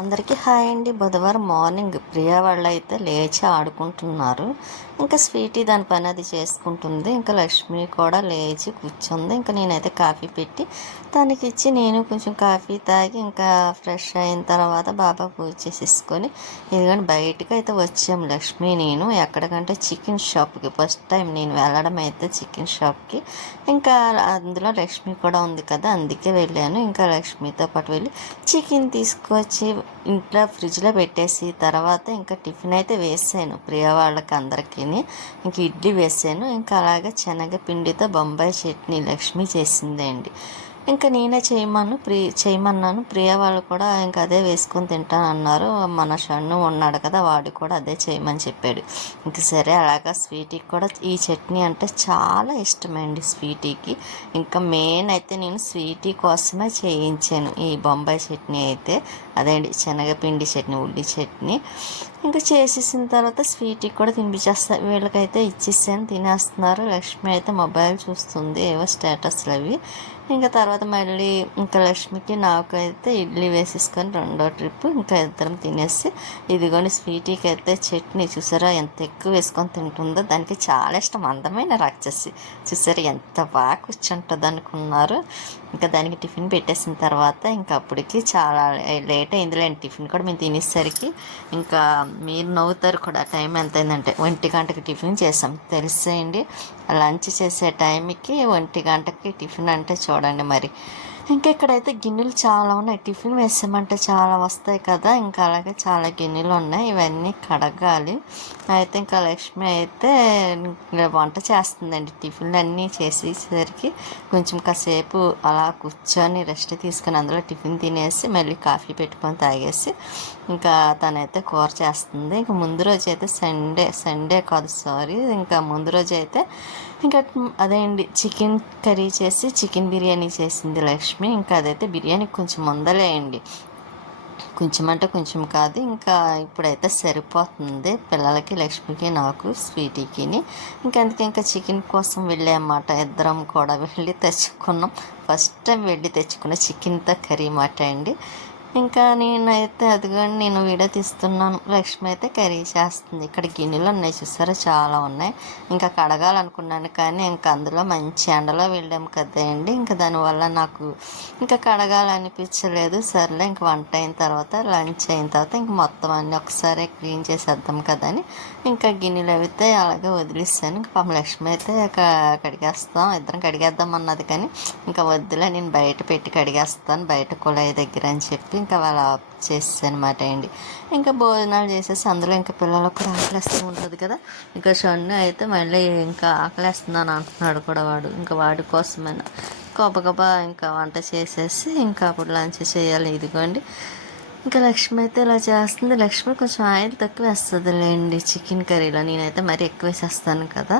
అందరికీ హాయ్ అండి. బుధవారం మార్నింగ్ ప్రియా వాళ్ళైతే లేచి ఆడుకుంటున్నారు. ఇంకా స్వీటీ దాని పని అది చేసుకుంటుంది. ఇంకా లక్ష్మి కూడా లేచి కూర్చుంది. ఇంకా నేనైతే కాఫీ పెట్టి తనకి ఇచ్చి నేను కొంచెం కాఫీ తాగి ఇంకా ఫ్రెష్ అయిన తర్వాత బాబా పూజ చేసేసుకొని ఇదిగోండి బయటకు అయితే వచ్చాము లక్ష్మి నేను. ఎక్కడికంటే చికెన్ షాప్కి ఫస్ట్ టైం నేను వెళ్ళడం అయితే చికెన్ షాప్కి. ఇంకా అందులో లక్ష్మి కూడా ఉంది కదా, అందుకే వెళ్ళాను. ఇంకా లక్ష్మితో పాటు వెళ్ళి చికెన్ తీసుకొచ్చి ఇంట్లో ఫ్రిడ్జ్లో పెట్టేసి తర్వాత ఇంకా టిఫిన్ అయితే వేసాను ప్రియ వాళ్ళకి అందరికీ. ఇంక ఇడ్లీ వేసాను. ఇంకా అలాగే శనగపిండితో బొంబాయి చట్నీ లక్ష్మి చేసిందండి. ఇంకా నేనే చేయమన్నాను. ప్రియ వాళ్ళు కూడా ఇంకా అదే వేసుకొని తింటానన్నారు. మన షన్ను ఉన్నాడు కదా, వాడు కూడా అదే చేయమని చెప్పాడు. ఇంక సరే అలాగా స్వీటీకి కూడా ఈ చట్నీ అంటే చాలా ఇష్టమండి స్వీటీకి. ఇంకా మెయిన్ అయితే నేను స్వీటీ కోసమే చేయించాను ఈ బొంబాయి చట్నీ అయితే. అదేంటి శనగపిండి చట్నీ, ఉల్లి చట్నీ. ఇంకా చేసేసిన తర్వాత స్వీట్కి కూడా తినిపించేస్తా. వీళ్ళకైతే ఇచ్చేసాను, తినేస్తున్నారు. లక్ష్మి అయితే మొబైల్ చూస్తుంది, ఏవో స్టేటస్లు అవి. ఇంకా తర్వాత మళ్ళీ ఇంకా లక్ష్మికి నాకు అయితే ఇడ్లీ వేసేసుకొని రెండో ట్రిప్ ఇంకా ఇద్దరం తినేసి ఇదిగోని స్వీటీకి అయితే చట్నీ చూసారా ఎంత ఎక్కువ వేసుకొని తింటుందో. దానికి చాలా ఇష్టం, అందమైన రాక్షసి. చూసారా ఎంత బాగా కూర్చుంటుంది అనుకున్నారు. ఇంకా దానికి టిఫిన్ పెట్టేసిన తర్వాత ఇంకా అప్పటికి చాలా లేట్ అయిందిలే. టిఫిన్ కూడా మేము తినేసరికి ఇంకా మీరు నవ్వుతారు కూడా, టైం ఎంత అయిందంటే 1 గంటకి టిఫిన్ చేసాం తెలిసేయండి. లంచ్ చేసే టైంకి 1 గంటకి టిఫిన్ అంటే చూడండి మరి. ఇంకా ఇక్కడైతే గిన్నెలు చాలా ఉన్నాయి. టిఫిన్ వేసామంటే చాలా వస్తాయి కదా, ఇంకా అలాగే చాలా గిన్నెలు ఉన్నాయి, ఇవన్నీ కడగాలి. అయితే ఇంకా లక్ష్మి అయితే వంట చేస్తుందండి. టిఫిన్లు అన్నీ చేసేసరికి కొంచెం కాసేపు అలా కూర్చొని రెస్ట్ తీసుకొని అందులో టిఫిన్ తినేసి మళ్ళీ కాఫీ పెట్టుకొని తాగేసి ఇంకా తనైతే కూర చేస్తుంది. ఇంకా ముందు రోజు అయితే సండే కాదు సారీ, ఇంకా ముందు రోజు అయితే ఇంకా అదే అండి చికెన్ కర్రీ చేసి చికెన్ బిర్యానీ చేసింది లక్ష్మి. ఇంకా అదైతే బిర్యానీ కొంచెం ముందలేయండి, కొంచెం అంటే కొంచెం కాదు. ఇంకా ఇప్పుడైతే సరిపోతుంది పిల్లలకి, లక్ష్మికి, నాకు, స్వీటీకిని. ఇంకా అందుకే ఇంకా చికెన్ కోసం వెళ్ళామన్నమాట. ఇద్దరం కూడా వెళ్ళి తెచ్చుకున్నాం. ఫస్ట్ టైం వెళ్ళి తెచ్చుకున్న చికెన్తో కర్రీ మాట అండి. ఇంకా నేనైతే అదిగోండి నేను వీడియో తీస్తున్నాను, లక్ష్మి అయితే కర్రీ చేస్తుంది. ఇక్కడ గిన్నెలు ఉన్నాయి చూసారా, చాలా ఉన్నాయి. ఇంకా కడగాలనుకున్నాను కానీ ఇంకా అందులో మంచి ఎండలో వెళ్ళాము కదండి, ఇంకా దానివల్ల నాకు ఇంకా కడగాలనిపించలేదు. సర్లే ఇంక వంట అయిన తర్వాత లంచ్ అయిన తర్వాత ఇంక మొత్తం అన్నీ ఒకసారి క్లీన్ చేసేద్దాం కదని ఇంకా గిన్నెలు అయితే అలాగే వదిలేస్తాను. ఇంకా పాపం లక్ష్మి అయితే ఇద్దరం కడిగేద్దాం అన్నది కానీ ఇంకా వద్దులే నేను బయట పెట్టి కడిగేస్తాను బయట కుళాయి దగ్గర అని చెప్పి ఇంకా వాళ్ళ చేసేసాను అనమాట అండి. ఇంకా భోజనాలు చేసేసి అందులో ఇంకా పిల్లలకు కూడా ఆకలేస్తూ ఉంటుంది కదా. ఇంకా షన్ను అయితే మళ్ళీ ఇంకా ఆకలేస్తున్నాను అంటున్నాడు కూడా వాడు. ఇంకా వాడి కోసమైనా గబగబా ఇంకా వంట చేసేసి ఇంకా అప్పుడు లంచ్ చేయాలి. ఇదిగోండి ఇంకా లక్ష్మి అయితే ఇలా చేస్తుంది. లక్ష్మి కొంచెం ఆయిల్ తక్కువ వేస్తుందిలేండి చికెన్ కర్రీలో, నేనైతే మరీ ఎక్కువ వేసేస్తాను కదా.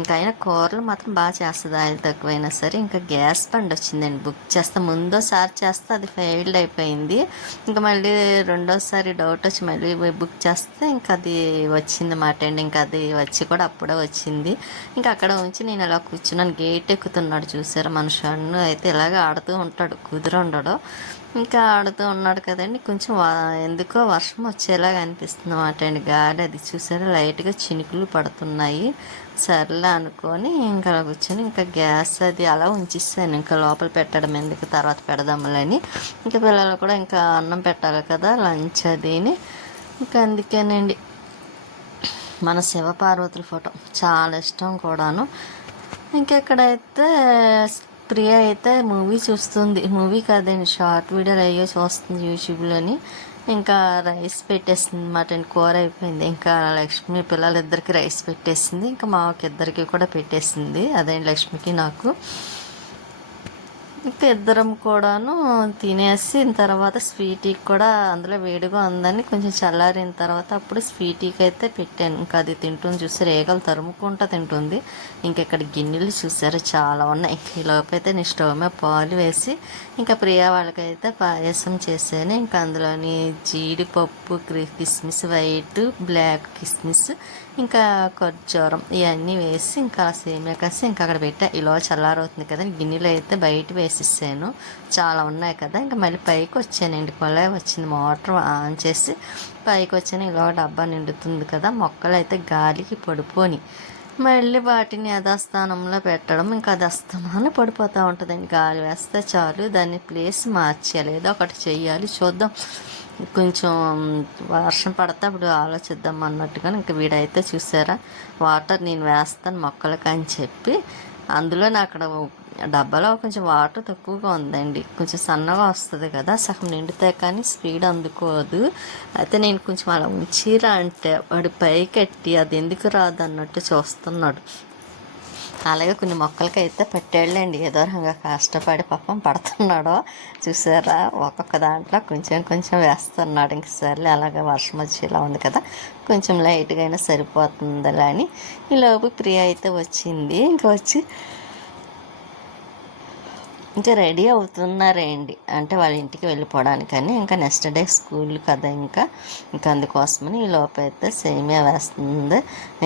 ఇంకా అయినా కూరలు మాత్రం బాగా చేస్తుంది ఆయిల్ తక్కువైనా సరే. ఇంకా గ్యాస్ బండ్ వచ్చిందండి, బుక్ చేస్తే ముందోసారి చేస్తే అది ఫెయిల్డ్ అయిపోయింది. ఇంకా మళ్ళీ రెండోసారి డౌట్ వచ్చి మళ్ళీ బుక్ చేస్తే ఇంకా అది వచ్చింది మాట అండి. ఇంకా అది వచ్చి కూడా అప్పుడే వచ్చింది. ఇంకా అక్కడ ఉంచి నేను ఇలా కూర్చున్నాను. గేట్ ఎక్కుతున్నాడు చూసారా మన షన్ను అయితే, ఇలాగ ఆడుతూ ఉంటాడు, కుదురుండడు. ఇంకా ఆడుతూ ఉన్నాడు కదండి. కొంచెం ఎందుకో వర్షం వచ్చేలాగా అనిపిస్తుంది అన్నమాట అండి. గాలి అది చూసారా లైట్గా చినుకులు పడుతున్నాయి. సర్లే అనుకొని ఇంకా కూర్చొని ఇంకా గ్యాస్ అది అలా ఉంచిస్తాను. ఇంకా లోపల పెట్టడం ఎందుకు, తర్వాత పెడదాములని. ఇంకా పిల్లలు కూడా ఇంకా అన్నం పెట్టాలి కదా, లంచ్ అదిని. ఇంకా అందుకేనండి మన శివపార్వతుల ఫోటో చాలా ఇష్టం కూడాను. ఇంకెక్కడైతే ప్రియ అయితే మూవీ చూస్తుంది, మూవీ కాదండి షార్ట్ వీడియోలు అయ్యో చూస్తుంది యూట్యూబ్లోని. ఇంకా రైస్ పెట్టేసింది అన్నమాట, కూర అయిపోయింది. ఇంకా లక్ష్మి పిల్లలిద్దరికి రైస్ పెట్టేసింది, ఇంకా మాకిద్దరికి కూడా పెట్టేసింది, అదే లక్ష్మికి నాకు. ఇంకా ఇద్దరం కూడాను తినేసిన తర్వాత స్వీటీకి కూడా అందులో వేడిగా ఉందని కొంచెం చల్లారిన తర్వాత అప్పుడు స్వీటీకి అయితే పెట్టాను. ఇంకా అది తింటుంది చూసారు, ఏగలు తరుముకుంటూ తింటుంది. ఇంకా ఇక్కడ గిన్నెలు చూసారు చాలా ఉన్నాయి. ఈ లోపైతే నేను స్టవ్ మీద పాలు వేసి ఇంకా ప్రియా వాళ్ళకైతే పాయసం చేశాను. ఇంకా అందులోని జీడిపప్పు కిస్మిస్, వైట్ బ్లాక్ కిస్మిస్, ఇంకా ఖర్జూరం ఇవన్నీ వేసి ఇంకా సేమియా కాసి ఇంకా అక్కడ పెట్టా. ఇలా చల్లారవుతుంది కదా, గిన్నెలో అయితే బయట వేసేసాను. చాలా ఉన్నాయి కదా, ఇంకా మళ్ళీ పైకి వచ్చానండి. కొలాయి వచ్చింది, మోటార్ ఆన్ చేసి పైకి వచ్చాను. ఇలా డబ్బా నిండుతుంది కదా, మొక్కలు అయితే గాలికి పడిపోని మళ్ళీ వాటిని యథాస్థానంలో పెట్టడం. ఇంకా అది అస్తమానం పడిపోతూ ఉంటుందండి. గాలి వేస్తే చాలు, దాన్ని ప్లేస్ మార్చేయాలి, ఏదో ఒకటి చెయ్యాలి. చూద్దాం, కొంచెం వర్షం పడితే అప్పుడు ఆలోచిద్దాం అన్నట్టుగా. ఇంకా వీడైతే చూసారా, వాటర్ నేను వేస్తాను మొక్కలకి అని చెప్పి అందులోనే అక్కడ డబ్బాలో కొంచెం వాటర్ తక్కువగా ఉందండి, కొంచెం సన్నగా వస్తుంది కదా, సగం నిండితే కానీ స్పీడ్ అందుకోదు. అయితే నేను కొంచెం అలా ఉంచిరా అంటే వాడు పైకెట్టి అది ఎందుకు రాదు అన్నట్టు చూస్తున్నాడు. అలాగే కొన్ని మొక్కలకి అయితే పెట్టాళ్ళండి, ఏదో రకంగా కష్టపడి పాపం పడుతున్నాడో చూసారా. ఒక్కొక్క దాంట్లో కొంచెం కొంచెం వేస్తున్నాడు. ఇంక సర్లే, అలాగే వర్షం వచ్చి ఇలా ఉంది కదా, కొంచెం లైట్గా అయినా సరిపోతుందిలే అని. ఈలోపు ప్రియ అయితే వచ్చింది. ఇంకా వచ్చి ఇంకా రెడీ అవుతున్నారండి, అంటే వాళ్ళ ఇంటికి వెళ్ళిపోవడానికని. ఇంకా నెక్స్ట్ డే స్కూల్ కదా, ఇంకా అందుకోసమని ఈ లోపు అయితే సేమియా వేస్తుంది.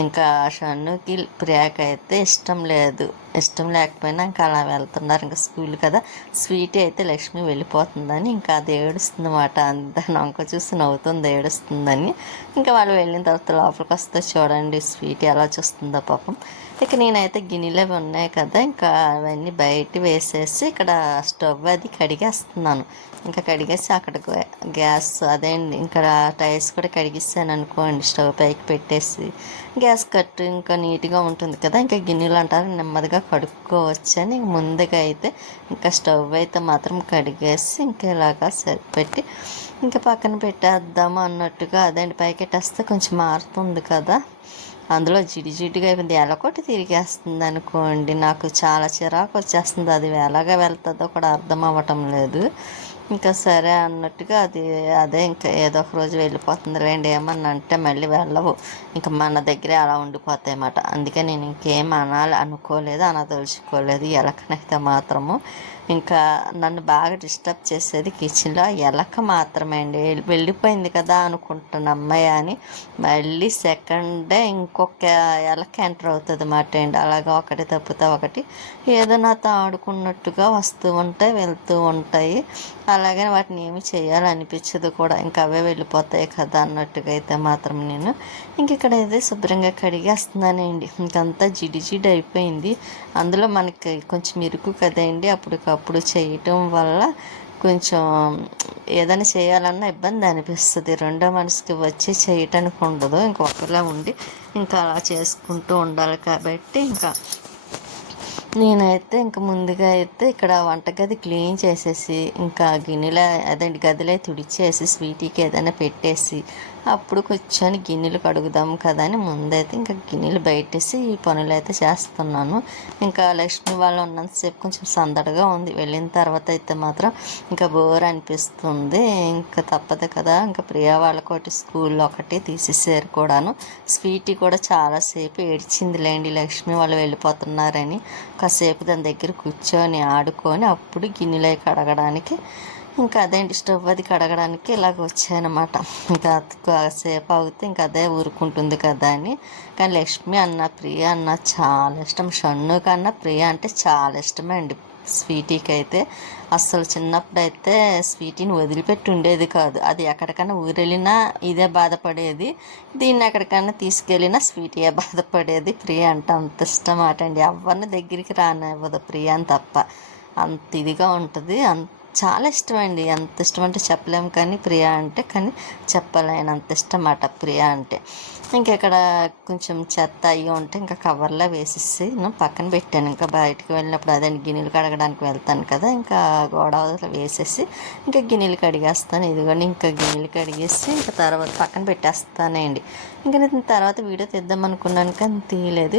ఇంకా షన్నుకి ప్రియాకి అయితే ఇష్టం లేకపోయినా ఇంకా అలా వెళ్తున్నారు. ఇంకా స్కూల్ కదా, స్వీటీ అయితే లక్ష్మి వెళ్ళిపోతుందని ఇంకా అది ఏడుస్తుంది అన్నమాట. దాన్ని అంక చూసి నవ్వుతుంది ఏడుస్తుందని. ఇంకా వాళ్ళు వెళ్ళిన తర్వాత లోపలికి వస్తే చూడండి స్వీటీ ఎలా చూస్తుందో పాపం. ఇక నేనైతే గిన్నెలు అవి ఉన్నాయి కదా, ఇంకా అవన్నీ బయట వేసేసి ఇక్కడ స్టవ్ అది కడిగేస్తున్నాను. ఇంకా కడిగేసి అక్కడ గ్యాస్ అదేండి ఇంకా టైర్స్ కూడా కడిగిస్తాను అనుకోండి, స్టవ్ పైకి పెట్టేసి. గ్యాస్ కట్టు ఇంకా నీట్గా ఉంటుంది కదా, ఇంకా గిన్నెలు అంటారు నెమ్మదిగా కడుక్కోవచ్చు అని ముందుగా అయితే ఇంకా స్టవ్ అయితే మాత్రం కడిగేసి ఇంకా ఇలాగా సరిపెట్టి ఇంకా పక్కన పెట్టేద్దాము అన్నట్టుగా. అదేంటి పైకి పెట్టేస్తే కొంచెం మారుతుంది కదా, అందులో జిడ్డుగా అయిపోయింది, ఎలకొట్టి తిరిగేస్తుంది అనుకోండి. నాకు చాలా చిరాకు వచ్చేస్తుంది, అది ఎలాగా వెళ్తుందో కూడా అర్థం అవ్వటం లేదు. ఇంకా సరే అన్నట్టుగా అదే ఇంకా ఏదో ఒక రోజు వెళ్ళిపోతుంది లేండి. ఏమన్నా అంటే మళ్ళీ వెళ్ళవు, ఇంకా మన దగ్గరే అలా ఉండిపోతాయి అన్నమాట. అందుకే నేను ఇంకేం అనుకోలేదు, అనదలుచుకోలేదు. ఎలకనైతే మాత్రము ఇంకా నన్ను బాగా డిస్టర్బ్ చేసేది కిచెన్లో ఎలక మాత్రమే అండి. వెళ్ళిపోయింది కదా అనుకుంటున్న అమ్మాయి అని మళ్ళీ సెకండ్ డే ఇంకొక ఎలక ఎంటర్ అవుతుంది అన్నమాట అండి. అలాగా ఒకటి తప్పితే ఒకటి ఏదో నాతో ఆడుకున్నట్టుగా వస్తూ ఉంటాయి, వెళ్తూ ఉంటాయి. అలాగే వాటిని ఏమి చేయాలనిపించదు కూడా, ఇంకా అవే వెళ్ళిపోతాయి కదా అన్నట్టుగా అయితే మాత్రం నేను ఇక్కడైతే శుభ్రంగా కడిగేస్తున్నానండి. ఇంకంతా జిడి అయిపోయింది. అందులో మనకి కొంచెం ఇరుకు కదండి, అప్పటికప్పుడు చేయటం వల్ల కొంచెం ఏదైనా చేయాలన్నా ఇబ్బంది అనిపిస్తుంది. రెండో మనిషికి వచ్చి చేయటానికి ఉండదు, ఇంకా ఒకలా ఉండి ఇంకా అలా చేసుకుంటూ ఉండాలి. కాబట్టి ఇంకా నేనైతే ఇంకా ముందుగా అయితే ఇక్కడ వంటగది క్లీన్ చేసేసి ఇంకా గిన్నెల అదేంటి గదిలో తుడిచేసి స్వీటీకి ఏదైనా పెట్టేసి అప్పుడు కూర్చొని గిన్నెలు కడుగుదాం కదా అని ముందైతే ఇంకా గిన్నెలు బయటేసి ఈ పనులు అయితే చేస్తున్నాను. ఇంకా లక్ష్మి వాళ్ళు ఉన్నంతసేపు కొంచెం సందడిగా ఉంది, వెళ్ళిన తర్వాత అయితే మాత్రం ఇంకా బోర్ అనిపిస్తుంది. ఇంకా తప్పదు కదా, ఇంకా ప్రియా వాళ్ళకొకటి స్కూల్లో ఒకటి తీసేసారు కూడాను. స్వీటీ కూడా చాలాసేపు ఏడ్చిందిలేండి లక్ష్మి వాళ్ళు వెళ్ళిపోతున్నారని. కాసేపు దాని దగ్గర కూర్చొని ఆడుకొని అప్పుడు గిన్నెలు కడగడానికి ఇంకా అదేంటి స్టవ్ అది కడగడానికి ఇలాగ వచ్చాయన్నమాట. ఇంకా కాసేపు అవుతే ఇంకా అదే ఊరుకుంటుంది కదా అని. కానీ లక్ష్మి అన్న ప్రియ అన్న చాలా ఇష్టం, షన్ను కన్నా ప్రియ అంటే చాలా ఇష్టమే అండి స్వీటీకి అయితే. అస్సలు చిన్నప్పుడైతే స్వీటీని వదిలిపెట్టి ఉండేది కాదు, అది ఎక్కడికైనా ఊరెళ్ళినా ఇదే బాధపడేది, దీన్ని ఎక్కడికైనా తీసుకెళ్ళినా స్వీటీయే బాధపడేది. ప్రియ అంటే అంత ఇష్టం అండి, ఎవరిని దగ్గరికి రానివ్వదు ప్రియ అని తప్ప, అంత ఇదిగా ఉంటుంది. చాలా ఇష్టం అండి, ఎంత ఇష్టం అంటే చెప్పలేము కానీ ప్రియ అంటే, కానీ చెప్పలేనంత ఇష్టం అన్నమాట ప్రియ అంటే. ఇక్కడ కొంచెం చెత్త అయ్యి ఉంటే ఇంకా కవర్లో వేసేసి నేను పక్కన పెట్టాను. ఇంకా బయటకు వెళ్ళినప్పుడు అదే గిన్నెలు కడగడానికి వెళ్తాను కదా, ఇంకా గోడవలో వేసేసి ఇంకా గిన్నెలు కడిగేస్తాను. ఇదిగోండి ఇంకా గిన్నెలు కడిగేసి ఇంకా తర్వాత పక్కన పెట్టేస్తానండి. ఇంకా నేను తర్వాత వీడియో తీద్దాం అనుకున్నాను కానీ తీయలేదు.